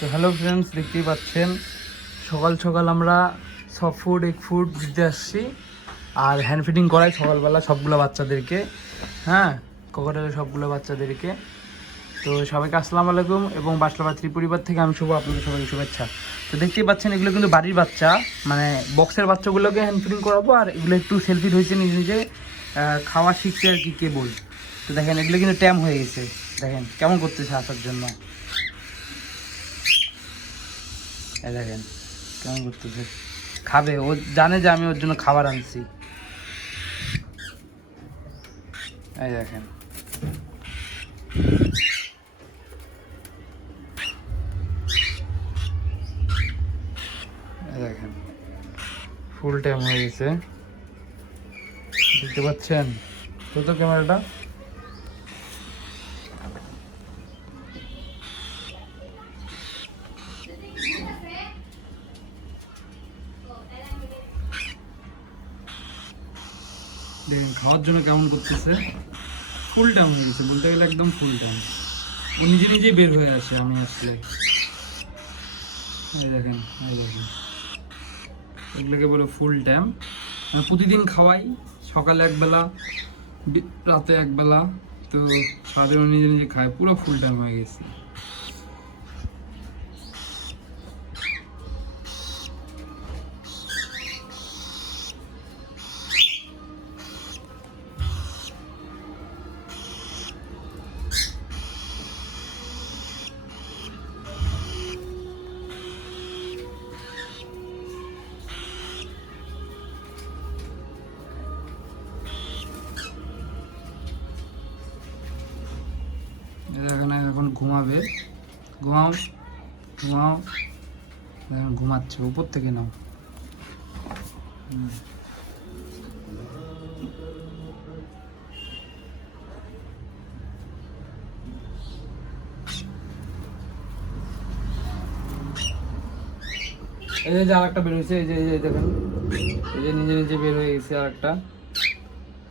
তো hello friends দেখতেই পাচ্ছেন। সকাল সকাল আমরা সব ফুড এক ফুড দিতে আসছি। আর হ্যান্ড ফিডিং করাই সকালবেলা সবগুলো বাচ্চাদেরকে। হ্যাঁ ককটেলের সবগুলো বাচ্চাদেরকে। তো সবাইকে আসসালামু আলাইকুম এবং বাসলাবা পরিবার থেকে আমি শুভ আপনাদের সবাইকে শুভেচ্ছা। তো দেখতেই পাচ্ছেন, এগুলো কিন্তু বাড়ির বাচ্চা। মানে বক্সের বাচ্চাগুলোকে হ্যান্ড ফিডিং করাবো আর এগুলো একটু সেলফি হয়েছে নিজে নিজে। খাওয়া শিখছে আর কি কেবল তো দেখেন, এগুলো কিন্তু ট্যাম হয়ে গেছে। দেখেন, কেমন করতেছে আসার জন্য। এই দেখেন, কেমন করতেছে? খাবে, ও জানে যে আমি ওর জন্য খাবার আনছি। এই দেখেন। দেখেন। ফুল টাইম হয়ে গেছে। দেখতে পাচ্ছেন? তো ক্যামেরাটা। খাওয়ার জন্য কেমন করতেছে? ফুল টাইম হয়ে গেছে, বলতে গেলে একদম ফুল টাইম ও নিজে নিজেই বের হয়ে আসে, আমি আসলে। দেখেন দেখেন। এগুলোকে বলে ফুল টাইম প্রতিদিন খাওয়াই, সকালে একবেলা, রাতে একবেলা। তো সারাদিন নিজে নিজে খায়, পুরো ফুল টাইম হয়ে গেছে। এখানে এখন ঘুমাবে। ঘুমাও ঘুমাও। এখন ঘুমাচ্ছে, উপর থেকে নাও। এই যে- যে আরেকটা বের হয়েছে, এই যে এই যে দেখেন। এই যে নিজে নিজে বের হয়ে গেছে আরেকটা।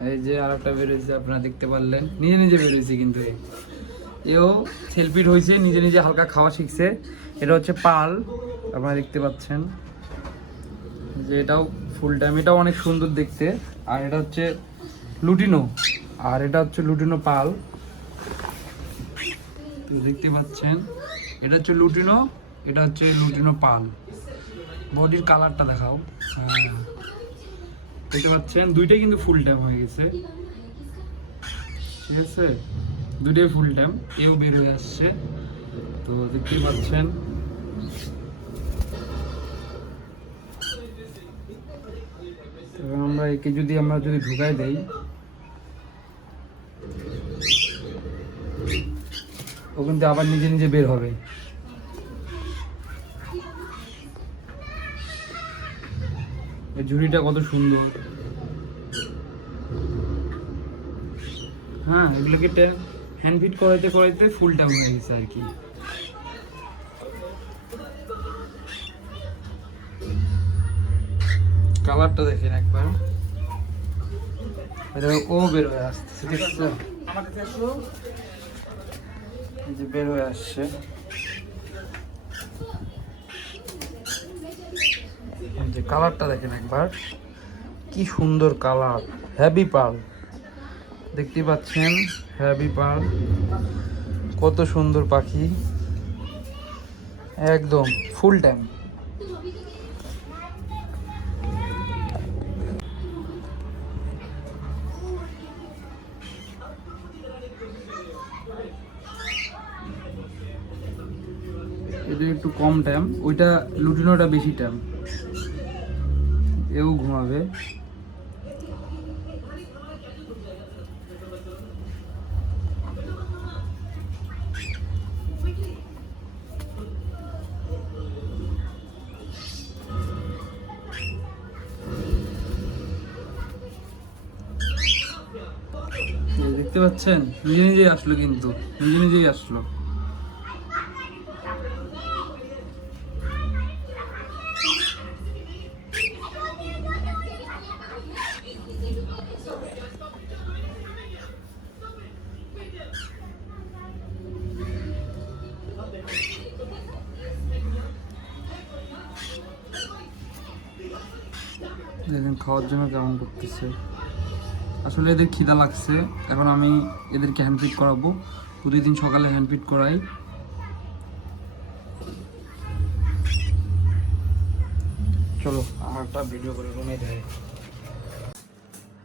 এই যে আরেকটা বের হয়েছে, আপনারা দেখতে পারলেন। নিজে নিজে বের হয়েছে কিন্তু এ। এও সেলফিট হয়েছে নিজে নিজে হালকা খাওয়া শিখছে। এটা হচ্ছে পাল, আপনারা দেখতে পাচ্ছেন। যে এটাও ফুল টাইম এটাও অনেক সুন্দর দেখতে। আর এটা হচ্ছে লুটিনো, আর এটা হচ্ছে লুটিনো পাল। তো দেখতে পাচ্ছেন, এটা হচ্ছে লুটিনো, এটা হচ্ছে লুটিনো পাল। বডির কালারটা দেখাও। হ্যাঁ। দেখতে পাচ্ছেন, দুইটাই কিন্তু ফুল টাইম হয়ে গেছে। ঠিক আছে? দুটোই ফুল টাইম এও বের হয়ে আসছে। তো দেখতেই পাচ্ছেন। আমরা একে যদি, আমরা যদি ঢুকাই দেই। ও কিন্তু আবার নিজে নিজে বের হবে। ঝুড়িটা কত সুন্দর। হ্যাঁ এগুলোকে হ্যান্ড ফিট করাইতে করাইতে ফুল টাইম হয়ে গেছে আর কি। কালারটা দেখেন একবার। ও বের হয়ে আসছে যে বের হয়ে আসছে। যে কালারটা দেখেন একবার। কি সুন্দর কালার হ্যাভি পাল দেখতে পাচ্ছেন, হ্যাভি পাল কত সুন্দর পাখি। একদম ফুল টাইম এটা একটু কম টাইম ওইটা লুটিনোটা বেশি টাইম এও ঘুমাবে। দেখতে পাচ্ছেন? নিজে নিজেই আসলো কিন্তু। নিজে নিজেই আসলো। খাওয়ার জন্য কেমন করতেছে। আসলে এদের খিদা লাগছে। এখন আমি এদেরকে হ্যান্ড ফিট করাবো। প্রতিদিন সকালে হ্যান্ড ফিট করাই। চলো আর একটা ভিডিও করে রুমে যাই।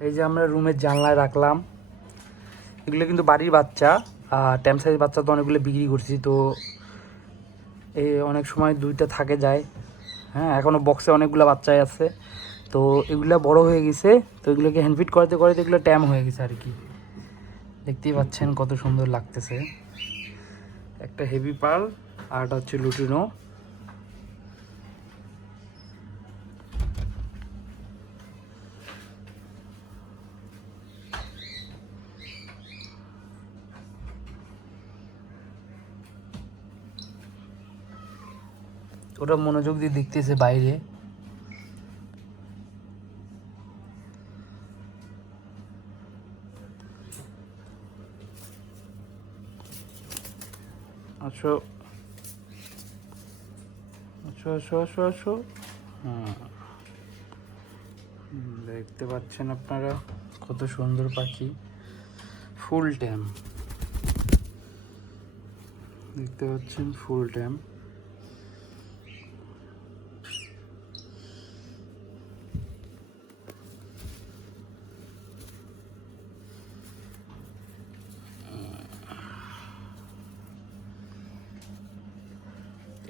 এই যে আমরা রুমের জানলায় রাখলাম। এগুলো কিন্তু বাড়ির বাচ্চা, আর ট্যাম সাইজ বাচ্চা তো অনেকগুলো বিক্রি করছি, তো এই অনেক সময় দুইটা থাকে যায়। হ্যাঁ এখনও বক্সে অনেকগুলো বাচ্চাই আছে। তো এগুলো বড় হয়ে গেছে, তো এগুলোকে হ্যান্ডফিট করতে করতে এগুলো ট্যাম হয়ে গেছে আর কি। দেখতেই পাচ্ছেন কত সুন্দর লাগতেছে। একটা হেভি পার্ল আর হচ্ছে লুটিনো ওরা মনোযোগ দিয়ে দেখতেছে বাইরে। আসো আসো আসো আসো আসো। হুম, দেখতে পাচ্ছেন আপনারা কত সুন্দর পাখি। ফুল ট্যাম। দেখতে পাচ্ছেন ফুল ট্যাম।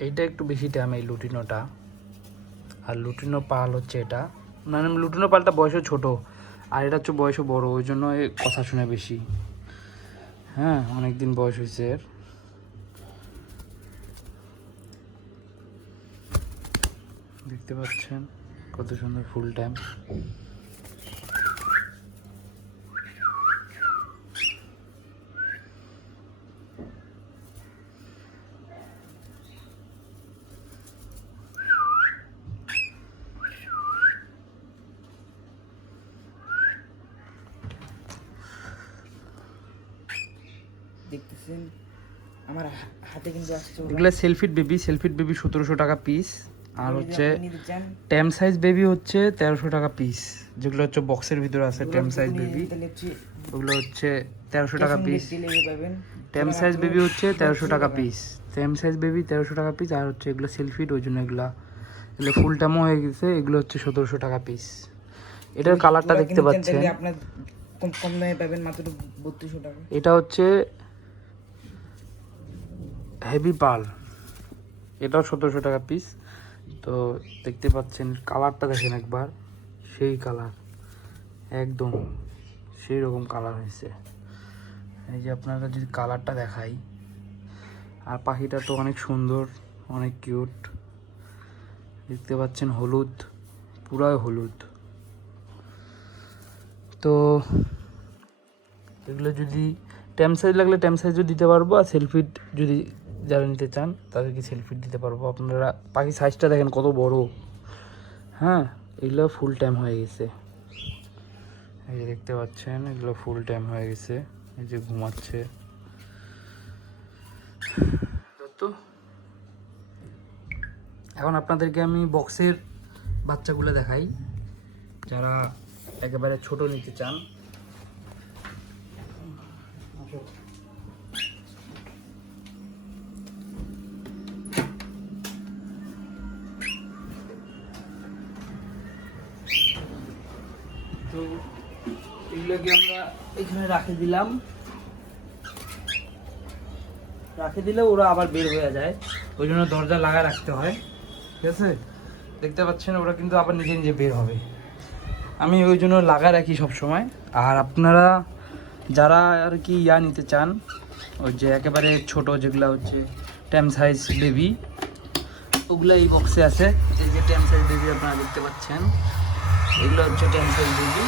এইটা একটু বেশি দাম এই লুটিনোটা। আর লুটিনো পাল হচ্ছে এটা। মানে লুটিনো পালটা বয়সও ছোট, আর এটা হচ্ছে বয়সও বড়, ওই জন্য কথা শুনে বেশি। হ্যাঁ অনেক দিন বয়স হয়েছে এর। দেখতে পাচ্ছেন কত সুন্দর ফুল টাইম দেখতেছেন। আমার হাতে কিন্তু আসছে। এগুলো সেলফিট বেবি সেলফিট বেবি সতেরোশো টাকা পিস আর হচ্ছে ট্যাম সাইজ বেবি হচ্ছে তেরোশো টাকা পিস যেগুলো হচ্ছে বক্সের ভিতরে আছে ট্যাম সাইজ বেবি ওগুলো হচ্ছে তেরোশো টাকা পিস ট্যাম সাইজ বেবি হচ্ছে তেরোশো টাকা পিস ট্যাম সাইজ বেবি তেরোশো টাকা পিস আর হচ্ছে এগুলো সেলফিট ওই জন্য এগুলো এগুলো ফুল ট্যামও হয়ে গেছে। এগুলো হচ্ছে সতেরোশো টাকা পিস এটার কালারটা দেখতে পাচ্ছেন। আপনার কম কম দামে পাবেন মাত্র বত্রিশশো টাকা। এটা হচ্ছে হেভি পাল এটাও সতেরোশো টাকা পিস তো দেখতে পাচ্ছেন কালারটা দেখেন একবার। সেই কালার একদম সেই রকম কালার হয়েছে। এই যে আপনারা যদি কালারটা দেখাই। আর পাখিটা তো অনেক সুন্দর, অনেক কিউট দেখতে পাচ্ছেন হলুদ, পুরাই হলুদ। তো এগুলো যদি ট্যাম সাইজ লাগলে ট্যাম সাইজও দিতে পারব আর সেলফিট যদি যারা নিতে চান, তাদেরকে সেলফি দিতে পারব। আপনারা পাখি সাইজটা দেখেন কত বড়। হ্যাঁ এগুলো ফুল টাইম হয়ে গেছে। এই যে দেখতে পাচ্ছেন, এগুলো ফুল টাইম হয়ে গেছে। এই যে ঘুমাচ্ছে। এখন আপনাদেরকে আমি বক্সের বাচ্চাগুলো দেখাই। যারা একেবারে ছোট নিতে চান। এগুলোকে আমরা এখানে রাখে দিলাম। রাখে দিলে ওরা আবার বের হয়ে যায়। ওই জন্য দরজা লাগা রাখতে হয়। ঠিক আছে? দেখতে পাচ্ছেন, ওরা কিন্তু আবার নিজে নিজে বের হবে। আমি ওই জন্য লাগা রাখি সব সময় আর আপনারা যারা আর কি ইয়া নিতে চান, ওই যে একেবারে ছোট যেগুলো হচ্ছে ট্যাম সাইজ বেবি, ওগুলো এই বক্সে আছে। এই যে ট্যাম সাইজ বেবি আপনারা দেখতে পাচ্ছেন, এগুলো হচ্ছে ট্যাম সাইজ বেবি।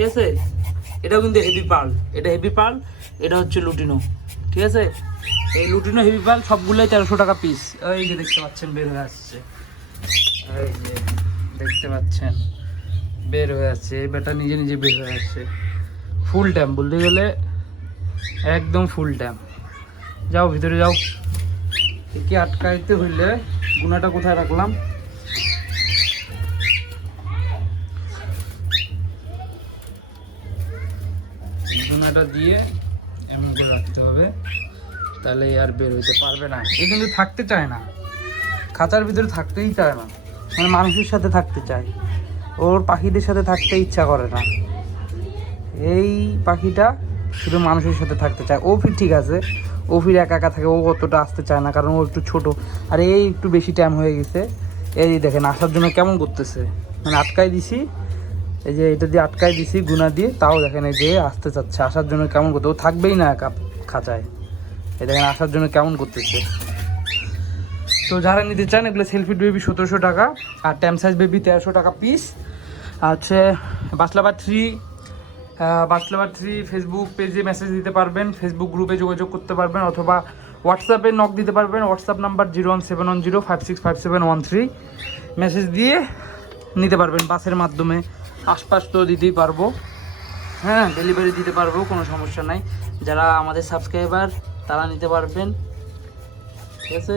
ঠিক আছে? এটাও কিন্তু হেভি পাল এটা হেভি পাল এটা হচ্ছে লুটিনো। ঠিক আছে? এই লুটিনো হেভি পাল সবগুলোই তেরোশো টাকা পিস এই যে দেখতে পাচ্ছেন, বের হয়ে আসছে। এই যে দেখতে পাচ্ছেন, বের হয়ে আসছে। এই বেটা নিজে নিজে বের হয়ে আসছে। ফুল ট্যাম বলতে গেলে একদম ফুল ট্যাম যাও ভিতরে যাও। একে আটকাইতে হইলে গুনাটা কোথায় রাখলাম? ঢাকনাটা দিয়ে এমন করে রাখতে হবে। তাহলে আর বের হইতে পারবে না। এ কিন্তু থাকতে চায় না। খাঁচার ভিতরে থাকতেই চায় না। মানে মানুষের সাথে থাকতে চায়। ওর পাখিদের সাথে থাকতে ইচ্ছা করে না। এই পাখিটা শুধু মানুষের সাথে থাকতে চায়। ও ফির ঠিক আছে। ও ফির একা একা থাকে, ও অতটা আসতে চায় না। কারণ ও একটু ছোট। আর এই একটু বেশি টাইম হয়ে গেছে। এই দেখেন, আসার জন্য কেমন করতেছে? মানে আটকাই দিছি। এই যে এটা দিয়ে আটকাই দিছি, গুনা দিয়ে, তাও দেখেন এই যে আসতে চাচ্ছে। আসার জন্য কেমন করতে ও থাকবেই না একা খাঁচায়। এই দেখেন, আসার জন্য কেমন করতেছে। তো যারা নিতে চান, এগুলো সেলফি বেবি সতেরোশো টাকা, আর ট্যাম সাইজ বেবি তেরোশো টাকা পিস আর হচ্ছে বাসলাবার থ্রি বাসলাবার থ্রি ফেসবুক পেজে মেসেজ দিতে পারবেন ফেসবুক গ্রুপে যোগাযোগ করতে পারবেন, অথবা হোয়াটসঅ্যাপে নক দিতে পারবেন। WhatsApp number zero one seven one zero five six five seven one three message দিয়ে নিতে পারবেন বাসের মাধ্যমে। আশপাশ তো দিতেই পারব। হ্যাঁ ডেলিভারি দিতে পারব, কোনো সমস্যা নাই। যারা আমাদের সাবস্ক্রাইবার তারা নিতে পারবেন। ঠিক আছে?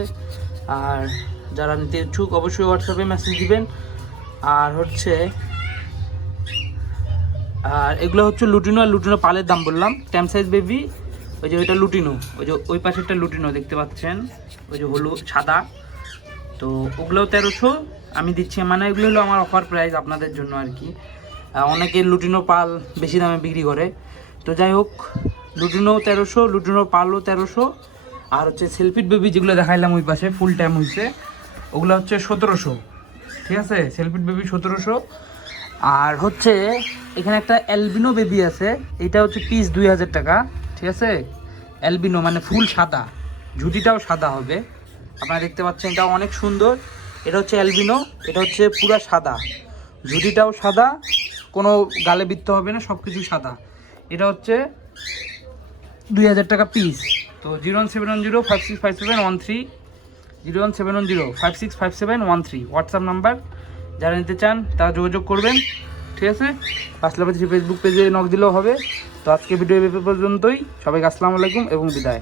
আর যারা নিতে ইচ্ছুক, অবশ্যই হোয়াটসঅ্যাপে মেসেজ দিবেন। আর হচ্ছে, আর এগুলো হচ্ছে লুটিনো আর লুটিনো পালের দাম বললাম। ট্যাম সাইজ বেবি, ওই যে ওইটা লুটিনো। ওই যে ওই পাশে একটা লুটিনো, দেখতে পাচ্ছেন? ওই যে হলুদ, সাদা। তো ওগুলোও তেরোশো। আমি দিচ্ছি মানে এগুলো হলো আমার অফার প্রাইস আপনাদের জন্য আর কি। অনেকে লুটিনো পাল বেশি দামে বিক্রি করে। তো যাই হোক, লুটিনো তেরোশো, লুটিনো পালও তেরোশো। আর হচ্ছে সেলফিট বেবি যেগুলো দেখাইলাম ওই পাশে ফুল টাইম হয়েছে ওগুলো হচ্ছে সতেরোশো। ঠিক আছে? সেলফিট বেবি সতেরোশো। আর হচ্ছে এখানে একটা অ্যালবিনো বেবি আছে, এটা হচ্ছে পিস দুই হাজার টাকা। ঠিক আছে? অ্যালবিনো মানে ফুল সাদা, ঝুটিটাও সাদা হবে। আপনারা দেখতে পাচ্ছেন, এটাও অনেক সুন্দর। এটা হচ্ছে অ্যালবিনো এটা হচ্ছে পুরা সাদা। ঝুটিটাও সাদা কোনো গালে বৃত্ত হবে না সব কিছু সাদা। এটা হচ্ছে দুই হাজার টাকা পিস তো zero one seven one zero five six five seven one three zero one seven one zero five six five seven one three WhatsApp number যারা নিতে চান, তারা যোগাযোগ করবেন, ঠিক আছে? আসলাবাদ ফেসবুক পেজে নক দিলেও হবে। তো আজকে ভিডিও পর্যন্তই। সবাইকে আসসালামু আলাইকুম এবং বিদায়।